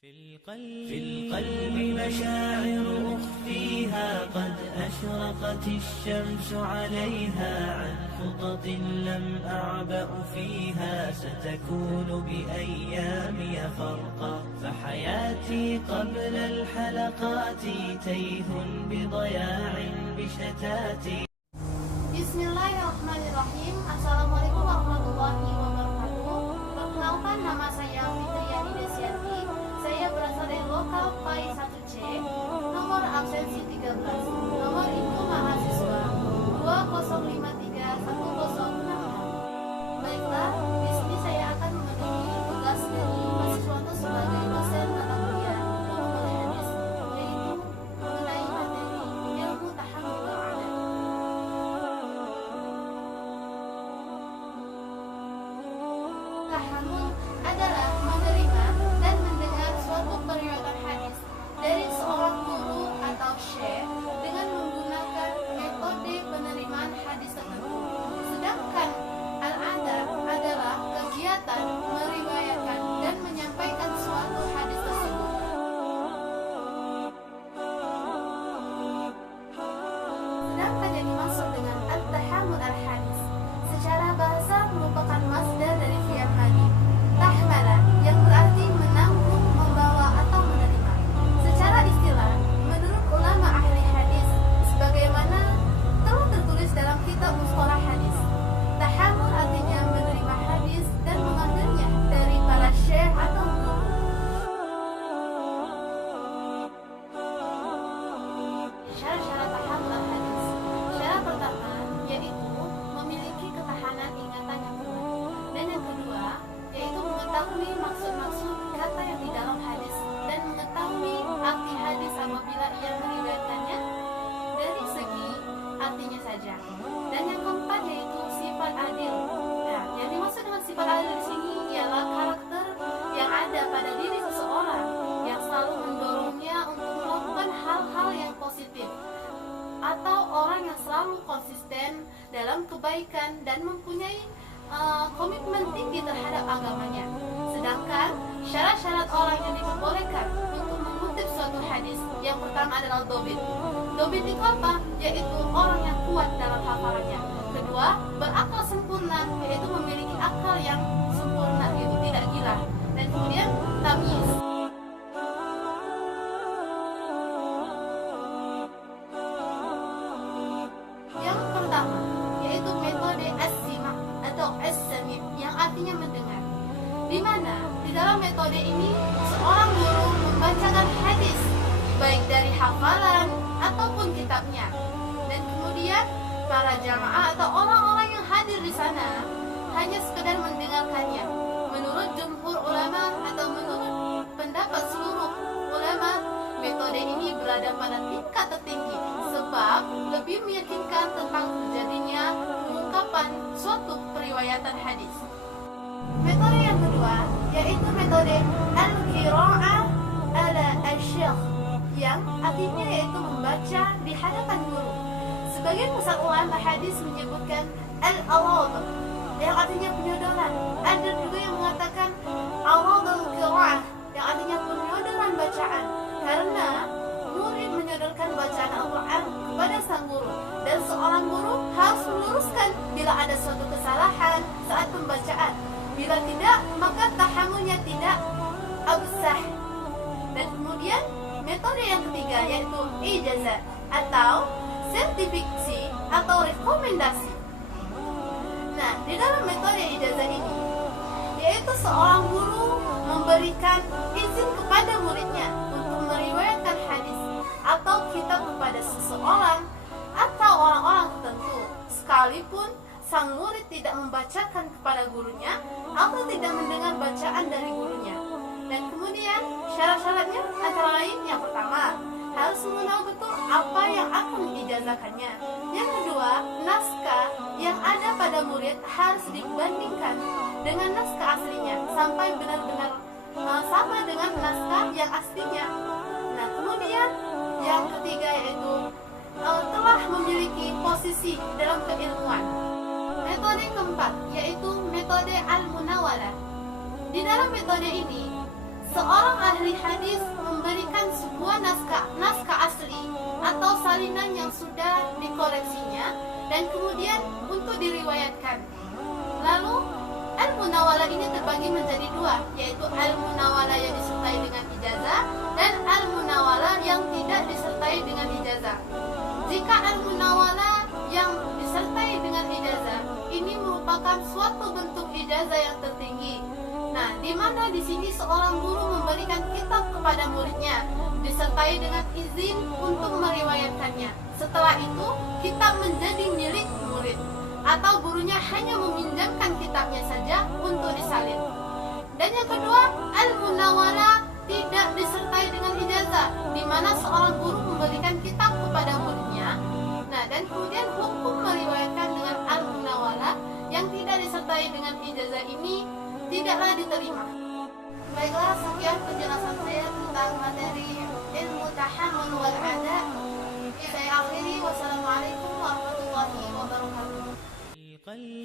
في القلب مشاعر أخفيها قد أشرقت الشمس عليها عن خطط لم أعبأ فيها ستكون بأيامي فرقا فحياتي قبل الحلقات تيه بضياع بشتاتي. Bismillahirrahmanirrahim. Assalamualaikum warahmatullahi wabarakatuh. Perkenalkan, nama saya Fitriani Desianti. Saya berasal dari lokal PAI 1C, nomor absensi 13, nomor induk mahasiswa 2053106. Baiklah, di sini saya akan memenuhi tugas dari mahasiswa itu sebagai dosen mata kuliah ulumul hadis, yaitu mengenai materi ilmu tahammul al-adab. Tahammul adalah menerima dan mendengar suatu periwayatan hadis dari seorang guru atau syekh dengan menggunakan metode penerimaan hadis tertentu. Sedangkan al-adab adalah kegiatan meriwayatkan dan menyampaikan suatu hadis tersebut. Sedangkan yang dimaksud dengan at-tahammul al-hadis secara bahasa merupakan masdar dari fi'il madi tahmala, yang berarti menanggung, membawa atau menerima. Secara istilah, menurut ulama ahli hadis, sebagaimana telah tertulis dalam kitab Mustalah Hadis, tahammul artinya menerima hadis dan mengambilnya dari para syekh atau guru. Syarat-syarat tahammul al-hadis. Syarat pertama yaitu memiliki ketahanan ingatan yang kuat, dan yang kedua yaitu mengetahui maksud-maksud kata yang di dalam hadis dan mengetahui arti hadis apabila ia meriwayatkannya dari segi artinya saja. Dan yang keempat yaitu sifat adil. Nah, yang dimaksud dengan sifat adil di sini ialah karakter yang ada pada diri seseorang yang selalu mendorongnya untuk melakukan hal-hal yang positif, atau orang yang selalu konsisten dalam kebaikan dan mempunyai komitmen tinggi terhadap agamanya. Sedangkan syarat-syarat orang yang diperbolehkan untuk mengutip suatu hadis, yang pertama adalah dobit. Dobit itu apa? Yaitu orang yang kuat dalam hafalannya. Kedua, berakal sempurna, yaitu memiliki akal yang sempurna, yaitu tidak gila. Dan kemudian tamyiz. Yang pertama yaitu metode as-sima' atau as-sami', yang artinya mendengar, di mana di dalam metode ini seorang guru membacakan hadis baik dari hafalan ataupun kitabnya, dan kemudian para jamaah atau orang-orang yang hadir di sana hanya sekedar mendengarkannya. Menurut jumhur ulama atau menurut pendapat seluruh ulama, metode ini berada pada tingkat tertinggi sebab lebih meyakinkan tentang terjadinya pengungkapan suatu periwayatan hadis. Metode yang kedua yaitu metode al-qira'ah ala asy-syekh, yang artinya yaitu membaca di hadapan guru. Sebagian besar ulama hadis menyebutkan al-awad, yang artinya penyodoran. Ada juga yang mengatakan awadul qira'ah, yang artinya penyodoran bacaan, karena murid menyodorkan bacaan Al-Quran kepada sang guru, dan seorang guru harus meluruskan bila ada suatu kesalahan saat pembacaan. Bila tidak, maka tahammulnya tidak absah. Dan kemudian metode yang ketiga yaitu ijazah atau sertifikasi atau rekomendasi. Nah, di dalam metode ijazah ini yaitu seorang guru memberikan izin kepada muridnya untuk meriwayatkan hadis atau kitab kepada seseorang atau orang-orang tertentu, sekalipun sang murid tidak membacakan kepada gurunya atau tidak mendengar bacaan dari gurunya. Dan kemudian syarat-syaratnya antara lain, yang pertama harus mengenal betul apa yang akan diijazahkannya. Yang kedua, naskah yang ada pada murid harus dibandingkan dengan naskah aslinya sampai benar-benar sama dengan naskah yang aslinya. Nah, kemudian yang ketiga yaitu telah memiliki posisi dalam keilmuan. Metode keempat yaitu metode al-munawalah. Di dalam metode ini, seorang ahli hadis memberikan sebuah naskah asli atau salinan yang sudah dikoreksinya dan kemudian untuk diriwayatkan. Lalu al-munawalah ini terbagi menjadi dua, yaitu al-munawalah yang disertai dengan ijazah dan al-munawalah yang tidak disertai dengan ijazah. Jika al-munawalah yang disertai dengan ijazah ini merupakan suatu bentuk ijazah yang tertinggi. Nah, di mana di sini seorang guru memberikan kitab kepada muridnya disertai dengan izin untuk meriwayatkannya. Setelah itu, kitab menjadi milik murid atau gurunya hanya meminjamkan kitabnya saja untuk disalin. Dan yang kedua, al-munawalah tidak disertai dengan ijazah, di mana seorang guru memberikan kitab kepada muridnya. Nah, dan kemudian hukum meriwayatkan dengan al-munawalah yang tidak disertai dengan ijazah ini tidaklah diterima. Baiklah, sekian penjelasan saya tentang materi ilmu tahammul wal ada. Saya akhiri, wassalamualaikum warahmatullahi wabarakatuh.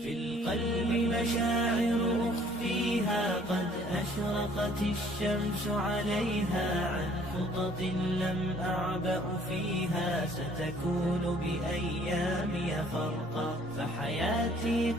في القلب مشاعر أخفيها قد أشرقت الشمس عليها عن خطط لم أعبأ فيها ستكون بأيامي فرقا فحياتي